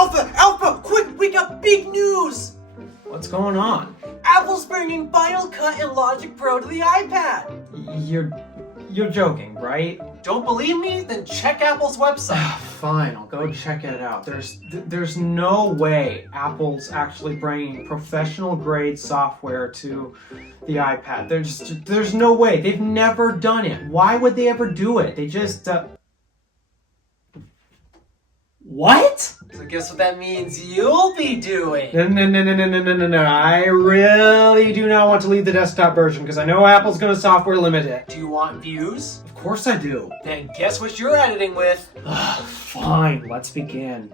Alpha, quick, we got big news! What's going on? Apple's bringing Final Cut and Logic Pro to the iPad. You're joking, right? Don't believe me? Then check Apple's website. Fine, I'll go check it out. There's no way Apple's actually bringing professional grade software to the iPad. There's no way. They've never done it. Why would they ever do it? They just What? So guess what that means you'll be doing? No. I really do not want to leave the desktop version because I know Apple's gonna software limit it. Do you want views? Of course I do. Then guess what you're editing with? Fine, let's begin.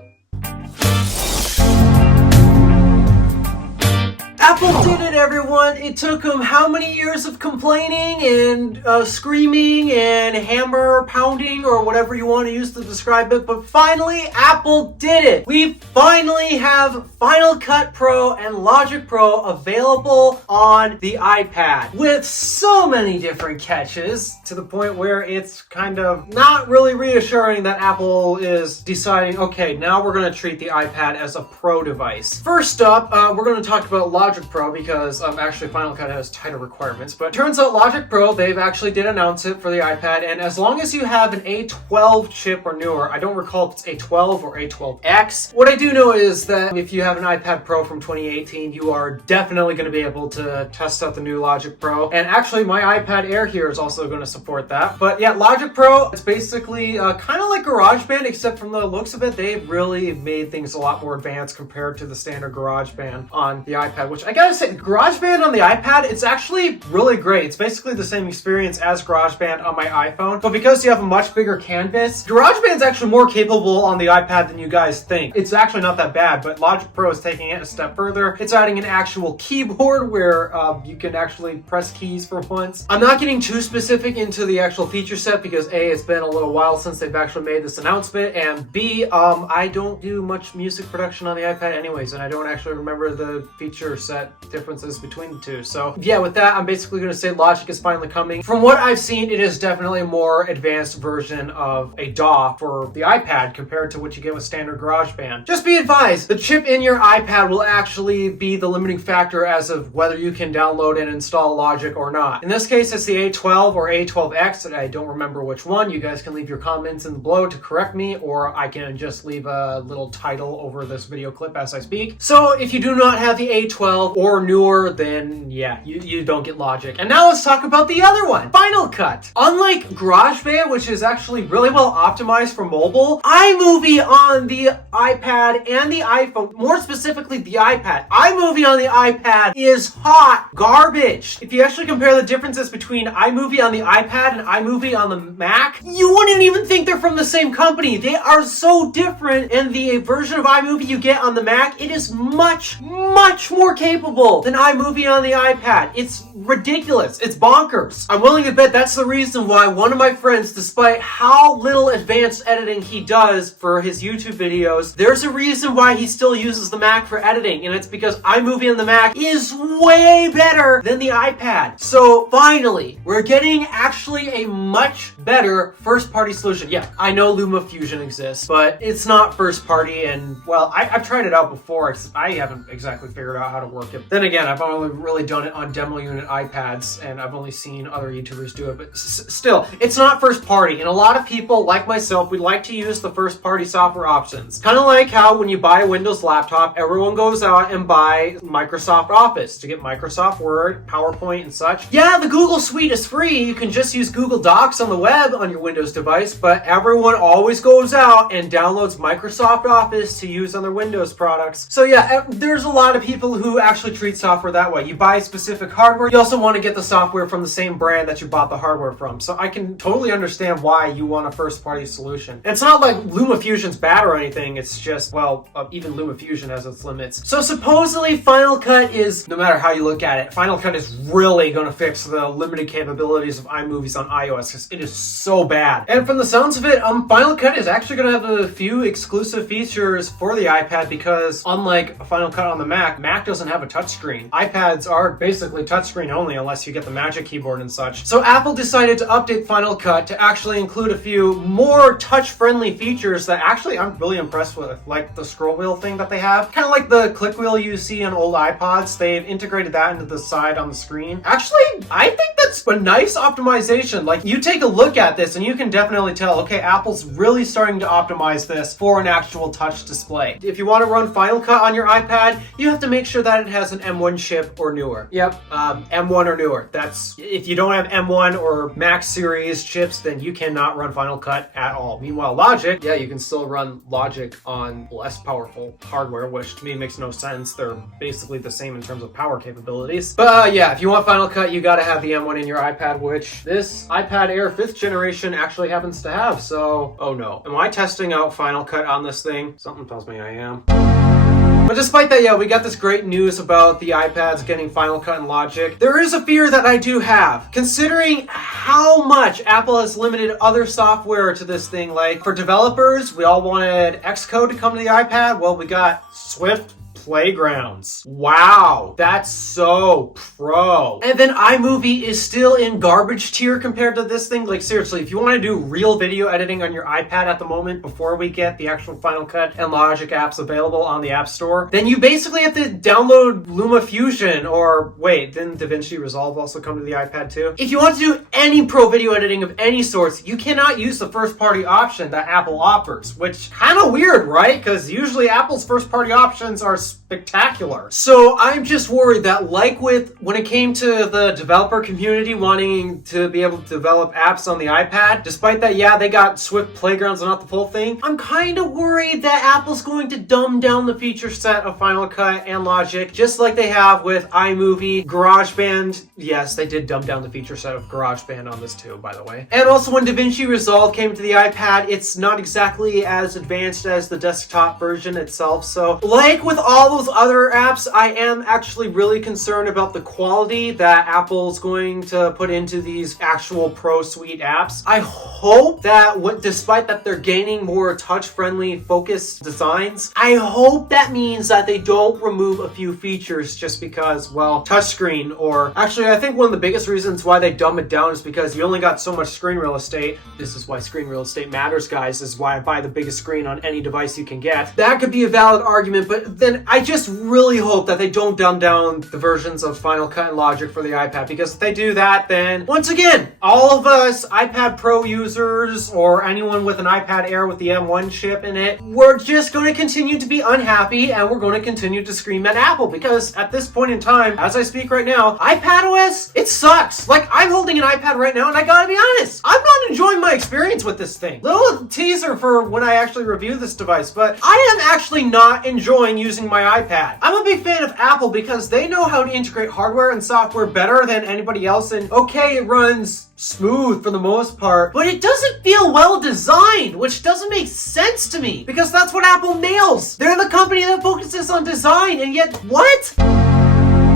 Apple did it, everyone! It took them how many years of complaining and screaming and hammer pounding or whatever you want to use to describe it, but finally Apple did it! We finally have Final Cut Pro and Logic Pro available on the iPad with so many different catches to the point where it's kind of not really reassuring that Apple is deciding, okay, now we're going to treat the iPad as a pro device. First up, we're going to talk about Logic Pro because actually Final Cut has tighter requirements, but turns out Logic Pro, they've actually did announce it for the iPad, and as long as you have an A12 chip or newer, I don't recall if it's A12 or A12X, what I do know is that if you have an iPad Pro from 2018, you are definitely going to be able to test out the new Logic Pro, and actually my iPad Air here is also going to support that. But yeah, Logic Pro, it's basically kind of like GarageBand, except from the looks of it, they've really made things a lot more advanced compared to the standard GarageBand on the iPad, which I gotta say, GarageBand on the iPad, it's actually really great. It's basically the same experience as GarageBand on my iPhone, but because you have a much bigger canvas, GarageBand's actually more capable on the iPad than you guys think. It's actually not that bad, but Logic Pro is taking it a step further. It's adding an actual keyboard where you can actually press keys for once. I'm not getting too specific into the actual feature set because A, it's been a little while since they've actually made this announcement, and B, I don't do much music production on the iPad anyways, and I don't actually remember the feature set differences between the two. So yeah, with that, I'm basically going to say Logic is finally coming. From what I've seen, it is definitely a more advanced version of a DAW for the iPad compared to what you get with standard GarageBand. Just be advised, the chip in your iPad will actually be the limiting factor as of whether you can download and install Logic or not. In this case, it's the A12 or A12X, and I don't remember which one. You guys can leave your comments in below to correct me, or I can just leave a little title over this video clip as I speak. So if you do not have the A12 or newer, then yeah, you don't get Logic. And now let's talk about the other one, Final Cut. Unlike GarageBand, which is actually really well optimized for mobile, iMovie on the iPad and the iPhone, more specifically the iPad, iMovie on the iPad is hot garbage. If you actually compare the differences between iMovie on the iPad and iMovie on the Mac, you wouldn't even think they're from the same company. They are so different, and the version of iMovie you get on the Mac, it is much more capable than iMovie on the iPad. It's ridiculous. It's bonkers. I'm willing to bet that's the reason why one of my friends, despite how little advanced editing he does for his YouTube videos, there's a reason why he still uses the Mac for editing, and it's because iMovie on the Mac is way better than the iPad. So finally, we're getting actually a much better first-party solution. Yeah, I know LumaFusion exists, but it's not first-party, and well, I've tried it out before. I haven't exactly figured out how to work it. Then again, I've only really done it on demo unit iPads, and I've only seen other YouTubers do it, but still, it's not first party, and a lot of people, like myself, we like to use the first party software options. Kind of like how when you buy a Windows laptop, everyone goes out and buy Microsoft Office to get Microsoft Word, PowerPoint, and such. Yeah, the Google Suite is free. You can just use Google Docs on the web on your Windows device, but everyone always goes out and downloads Microsoft Office to use on their Windows products. So yeah, there's a lot of people who actually treat software that way. You buy specific hardware, you also want to get the software from the same brand that you bought the hardware from. So I can totally understand why you want a first-party solution. And it's not like LumaFusion's bad or anything, it's just, well, even LumaFusion has its limits. So supposedly Final Cut is, no matter how you look at it, Final Cut is really going to fix the limited capabilities of iMovies on iOS because it is so bad. And from the sounds of it, Final Cut is actually going to have a few exclusive features for the iPad because unlike Final Cut on the Mac doesn't have have a touchscreen. iPads are basically touchscreen only unless you get the Magic Keyboard and such. So Apple decided to update Final Cut to actually include a few more touch-friendly features that actually I'm really impressed with, like the scroll wheel thing that they have. Kind of like the click wheel you see on old iPods. They've integrated that into the side on the screen. Actually, I think that's a nice optimization. Like, you take a look at this and you can definitely tell, okay, Apple's really starting to optimize this for an actual touch display. If you want to run Final Cut on your iPad, you have to make sure that it has an M1 chip or newer. Yep, M1 or newer. That's, if you don't have M1 or Max series chips, then you cannot run Final Cut at all. Meanwhile, Logic, yeah, you can still run Logic on less powerful hardware, which to me makes no sense. They're basically the same in terms of power capabilities. But yeah, if you want Final Cut, you gotta have the M1 in your iPad, which this iPad Air 5th generation actually happens to have. So, oh no. Am I testing out Final Cut on this thing? Something tells me I am. But despite that, yeah, we got this great news about the iPads getting Final Cut and Logic. There is a fear that I do have. Considering how much Apple has limited other software to this thing, like for developers, we all wanted Xcode to come to the iPad. Well, we got Swift Playgrounds. Wow, that's so pro. And then iMovie is still in garbage tier compared to this thing. Like, seriously, if you want to do real video editing on your iPad at the moment before we get the actual Final Cut and Logic apps available on the App Store, then you basically have to download LumaFusion, or wait, didn't DaVinci Resolve also come to the iPad too? If you want to do any pro video editing of any sorts, you cannot use the first party option that Apple offers, which kind of weird, right? Because usually Apple's first party options are spectacular. So I'm just worried that, like with when it came to the developer community wanting to be able to develop apps on the iPad, despite that, yeah, they got Swift Playgrounds and not the full thing, I'm kind of worried that Apple's going to dumb down the feature set of Final Cut and Logic, just like they have with iMovie, GarageBand. Yes, they did dumb down the feature set of GarageBand on this too, by the way. And also when DaVinci Resolve came to the iPad, it's not exactly as advanced as the desktop version itself. So like with all those other apps, I am actually really concerned about the quality that Apple's going to put into these actual Pro Suite apps. I hope that despite that they're gaining more touch-friendly focused designs, I hope that means that they don't remove a few features just because, well, touchscreen, or actually I think one of the biggest reasons why they dumb it down is because you only got so much screen real estate. This is why screen real estate matters, guys. This is why I buy the biggest screen on any device you can get. That could be a valid argument, but then I just really hope that they don't dumb down the versions of Final Cut and Logic for the iPad, because if they do that, then once again, all of us iPad Pro users or anyone with an iPad Air with the M1 chip in it, we're just going to continue to be unhappy, and we're going to continue to scream at Apple, because at this point in time, as I speak right now, iPadOS, it sucks. Like, I'm holding an iPad right now, and I gotta be honest, I'm not enjoying my experience with this thing. Little teaser for when I actually review this device, but I am actually not enjoying using my iPad. I'm a big fan of Apple because they know how to integrate hardware and software better than anybody else, and okay, it runs smooth for the most part, but it doesn't feel well designed, which doesn't make sense to me, because that's what Apple nails. They're the company that focuses on design, and yet, what?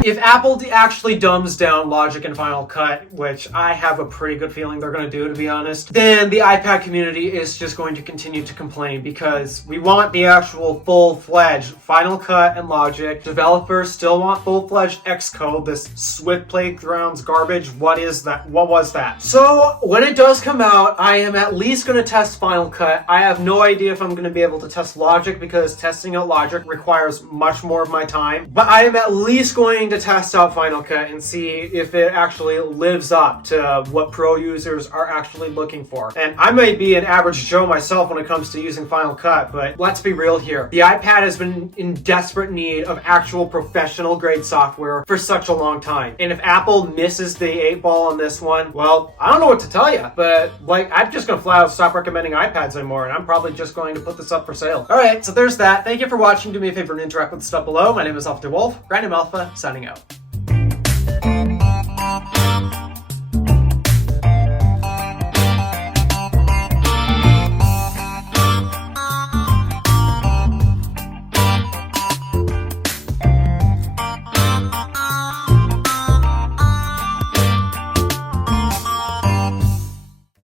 If Apple actually dumbs down Logic and Final Cut, which I have a pretty good feeling they're going to do, to be honest, then the iPad community is just going to continue to complain, because we want the actual full-fledged Final Cut and Logic. Developers still want full-fledged Xcode, this Swift Playgrounds garbage. What is that? What was that? So when it does come out, I am at least going to test Final Cut. I have no idea if I'm going to be able to test Logic, because testing out Logic requires much more of my time, but I am at least going to test out Final Cut and see if it actually lives up to what pro users are actually looking for. And I may be an average Joe myself when it comes to using Final Cut, but let's be real here. The iPad has been in desperate need of actual professional grade software for such a long time. And if Apple misses the 8-ball on this one, well, I don't know what to tell you, but like, I'm just gonna flat out stop recommending iPads anymore, and I'm probably just going to put this up for sale. Alright, so there's that. Thank you for watching. Do me a favor and interact with the stuff below. My name is Alpha DeWolf, Random Alpha, signing out.